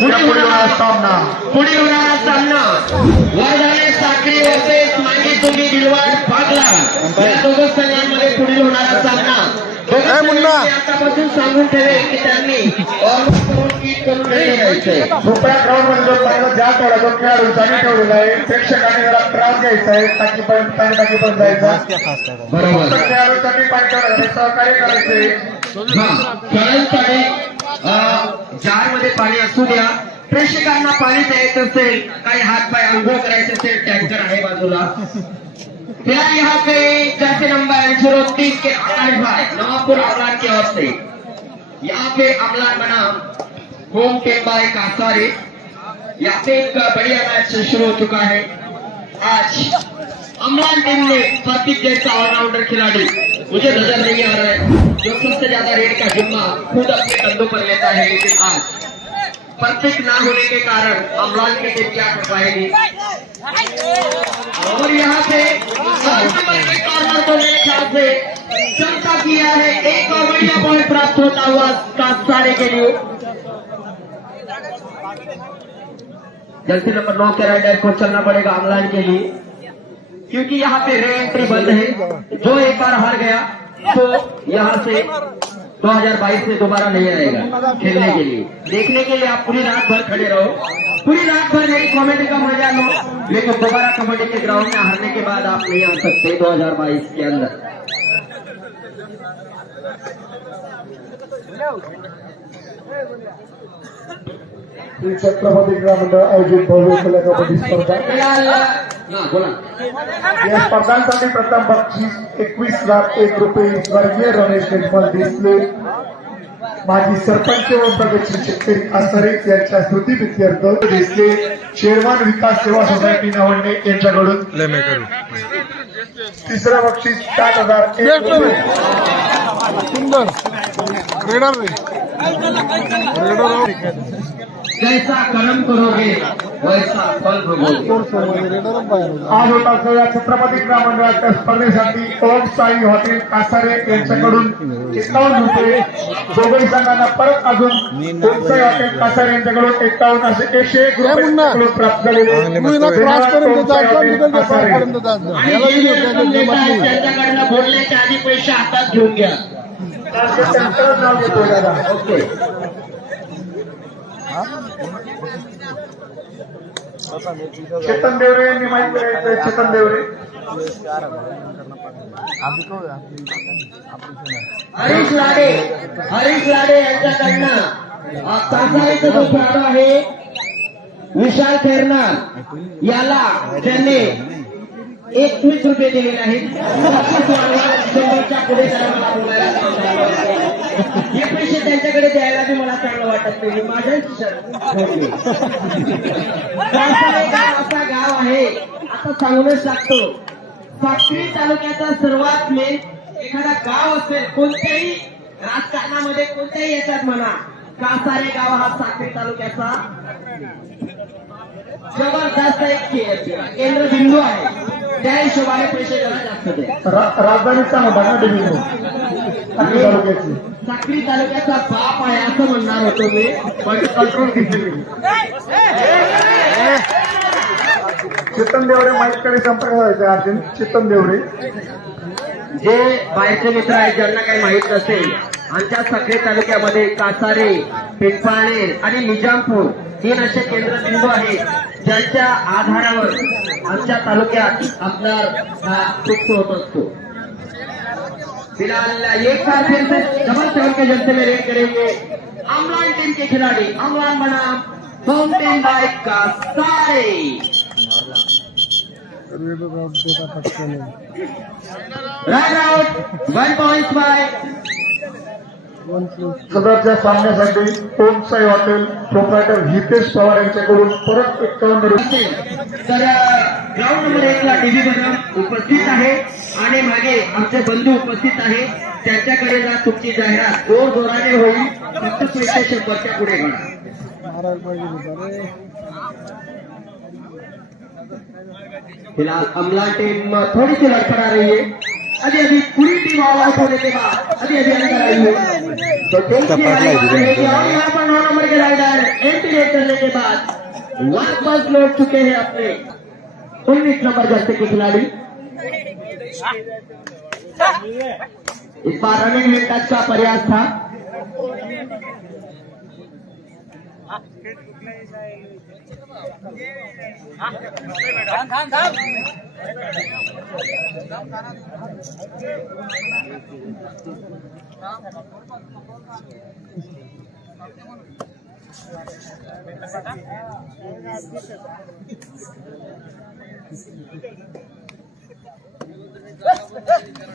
पुढील होणारा सामना? पुढील होणारा सामना? वर्धाने साखळी वर्सेस मागे तुम्ही गिलवाड फागला. या दोघं संघांमध्ये पुढील होणारा सामना. दोघं ए, मुन्ना. संघांनी आतापासून सांगून ठेवे की त्यांनी ऑर्डर करून किट करून रेडी राहायचंय दुसऱ्या ग्राउंडमध्ये जो पहिला ज्या तेवढा जो खेळाडूंचानी ठेवलेला आहे प्रेक्षकांनी जरा त्रास घ्यायचा आहे टाकीपर्यंत पाणी टाकीपर्यंत जायचा. बरोबर. खेळाडूंसाठी पाणी ठेवलं सहकार्य करायचे जार मध्ये पाणी असू द्या. प्रेक्षकांना पाणी काही हात पाय करायचे असेल, टँकर आहे बाजूला. फ़िलहाल यहाँ पे जैसे नंबर ज़ीरो तीन के आकाश भाई नवापुर अमलान की ओर से यहाँ पे अमलान बना होम टीम बाय कासारे. यहाँ पे एक बढ़िया मैच शुरू हो चुका है. आज अमलान टीम ने प्रतीक जैसा ऑलराउंडर खिलाड़ी, मुझे नज़र नहीं आ रहा है. जो सबसे ज़्यादा रेड का जिम्मा खुद अपने कंधों पर लेता है, लेकिन आज प्रतीक ना होने के कारण अमलान की टीम क्या कर पाएगी? और यहाँ पे कॉर्नर को मेरे ख्याल से चर्चा किया है। एक और बढ़िया पॉइंट प्राप्त होता हुआ कासारे के लिए। जर्सी नंबर नौ के राइडर को चलना पड़ेगा अमलान के लिए। क्योंकि यहाँ पे रे एंट्री बंद है। जो एक बार हार गया तो यहाँ से 2022 में दोबारा नहीं आएगा खेलने के लिए। देखने के लिए आप पूरी रात भर खड़े रहो। पूरी रात भर मेरी कॉमेडी का मज़ा लो। लेकिन दोबारा कबड्डी के ग्राउंड में हारने के बाद आप नहीं आ सकते 2022 के अंदर। छत्रपती क्रीडा मंडळ आयोजित भव्य कबड्डी स्पर्धा। बोला. या स्पर्धांसाठी प्रथम बक्षीस एकवीस लाख एक रुपये स्वर्गीय रमेश निर्मल डिसले माजी सरपंच व प्रगतशील शेतकरी आसरे यांच्या स्मृतीप्रित्यर्थ डिसले शेरवान विकास सेवा सोसायटी नवडणे यांच्याकडून. तिसरं बक्षीस सात हजार एक. रुपये. जैसा कर्म करोगे वैसा फल भोगोगे। आज होत असलेल्या छत्रपती क्रीडा मंडळाच्या स्पर्धेसाठी ओम साई हॉटेल कासारे यांच्याकडून एकावन्न रुपये दोघही संघांना परत अजून ओम साई हॉटेल कासारे यांच्याकडून एकावन्न असे एकशे एक रुपये प्राप्त झालेले बोलण्याच्या आधी पैसे हातात घेऊन घ्या. त्यांचं नाव घेतोय दादा. ओके. चेतन देवरे यांनी माहिती करायचं चेतन देवरे हरीश लाडे हरीश लाडे यांच्याकडनं अ, जो खेळाडू आहे विशाल खेरनार याला त्यांनी एकवीस रुपये दिलेले आहेत शंभरच्या पुढे त्याला मला बोलायला सांगितलं. हे त्यांच्याकडे द्यायला बी मला चांगलं वाटत नाही. माझ्या असा गाव आहे. आता सांगूनच लागतो. साक्री तालुक्याचा सर्वात मेन एखादा गाव असेल कोणत्याही राजकारणामध्ये कोणत्याही याच्यात म्हणा कासारे गाव हा साक्री तालुक्याचा जबरदस्त एक के- केंद्र बिंदू आहे. त्या हिशोबाने पैसे जास्त राजधानीचा साक्री तालुक्याची. बाप आहे असं म्हणणार होतो मी. पण कंट्रोल घेतली चेतन देवरे माईककडे संपर्क साधायचा अर्जुन चेतन देवरे. जे बाहेरचे मित्र आहेत ज्यांना काही माहीत नसेल आमच्या साखरे तालुक्यामध्ये कासारे पिंपाळेर आणि निजामपूर तीन असे केंद्रबिंदू आहेत ज्यांच्या आधारावर आमच्या तालुक्यात आपला हा सुख होत असतो. फ़िलहाल एक साल फिर से डबल सेवन के जलसे में रेड करेंगे। अमलान टीम के खिलाड़ी अमलान बना फाउंटेन बाइक का सारे। Right out one point by सदरच्या सामन्यासाठी ओम साई हॉटेल प्रोप्रायटर हितेश पवार यांच्याकडून परत एक्कावन्न रुपये तर ग्राउंड नंबर एक ला डीबी बदल उपस्थित आहे आणि मागे आमचे बंधू उपस्थित आहे. त्यांच्याकडे जा तुमची जाहिरात. जोर जोराने होईल. फक्त पैसे शंभरच्या पुढे घडा फिलहाल अमला टीम थोड़ी सी लड़खड़ा रही है अभी अभी पूरी टीम आवाज आउट होने के बाद अभी अभी अंदर आई है नंबर के राइडर एंट्री करने के बाद वापस लौट चुके हैं अपने उन्नीस नंबर जैसे के खिलाड़ी। इस बार रनिंग में टच का प्रयास था।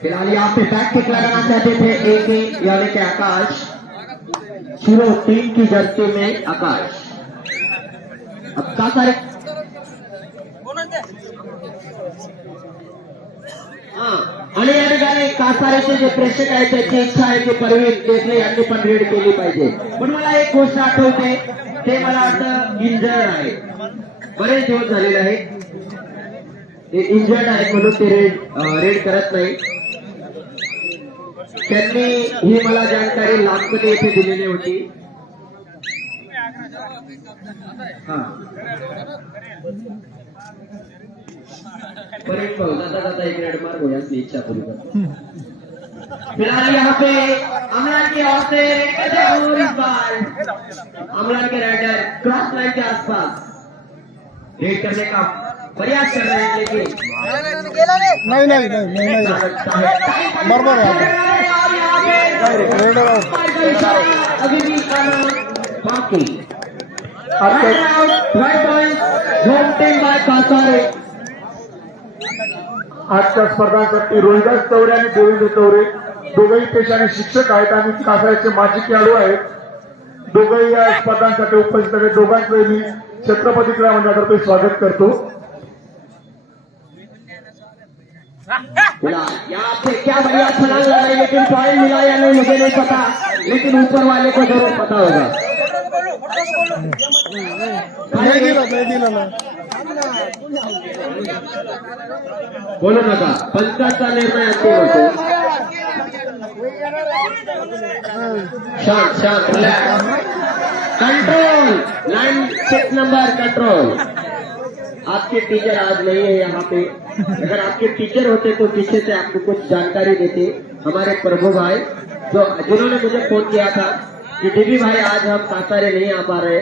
फ़िलहाल यहाँ पे बैक किक लगाना चाहते थे एक यानी कि आकाश। शुरू तीन की जर्सी में आकाश। अब का सारे आणि या ठिकाणी कासाऱ्याचे जे प्रेक्षक आहेत त्याची इच्छा आहे की परवीन देशले यांनी पण रेड केली पाहिजे पण मला एक गोष्ट आठवते ते मला वाटतं इंजर्ड आहे. बरेच दिवस झालेले आहे. ते इंजर्ड आहे म्हणून ते रेड रेड करत नाही. त्यांनी ही मला जानकारी लांबकडे येथे दिलेली होती. हा. परेड जाता जाता एक रेड मार हो असली इच्छा पूरी कर फ़िलहाल यहाँ पे अमरान की ओर से रेड करते और इस बार अमरान के राइडर क्रॉस लाइन के आसपास. रेड करने का प्रयास नाही नाही नाही. नाही नाही बरोबर आहे. आजच्या स्पर्धांसाठी रोहिदास चौरे आणि देवेंद्र चौरे. दोघंही पेशाने शिक्षक आहेत आणि कासाऱ्याचे माजी खेळाडू आहेत. दोघंही या स्पर्धांसाठी उपस्थित आहेत. दोघांचं मी छत्रपती क्रीडा मंडळातर्फे स्वागत करतो. यहाँ पे क्या बढ़िया छलांग लगाई लेकिन पॉइंट मिला या नहीं मुझे नहीं पता। लेकिन ऊपर वाले को ज़रूर पता होगा। बोलो ना बोलू नका पंचाचा निर्णय अंतिम होतो शांत शांत control line six number control आपके टीचर आज नहीं है यहाँ पे। अगर आपके टीचर होते तो पीछे से आपको कुछ जानकारी देते हमारे प्रभु भाई जो जिन्होंने मुझे फ़ोन किया था कि डीबी भाई आज हम कासारे नहीं आ पा रहे।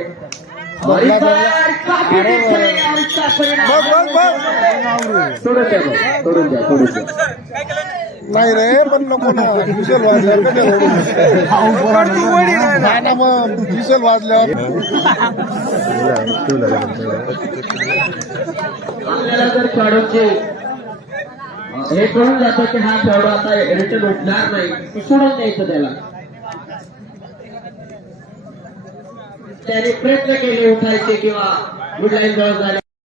और इस बार काफ़ी दिन चलेगा और इसका परिणाम चलो द्या सोडून द्या नाही रे पण नको ना. डिझेल वाजल्यावर कधी ना मग डिझेल वाजल्यावर. आपल्याला जर खेळाडूचे हे कळून जातं की हा खेळाडू आता रिटर्न उठणार नाही की सोडून द्यायचं त्याला. त्याने प्रयत्न केले उठायचे किंवा गुडलाईन जवळ जाण्याचे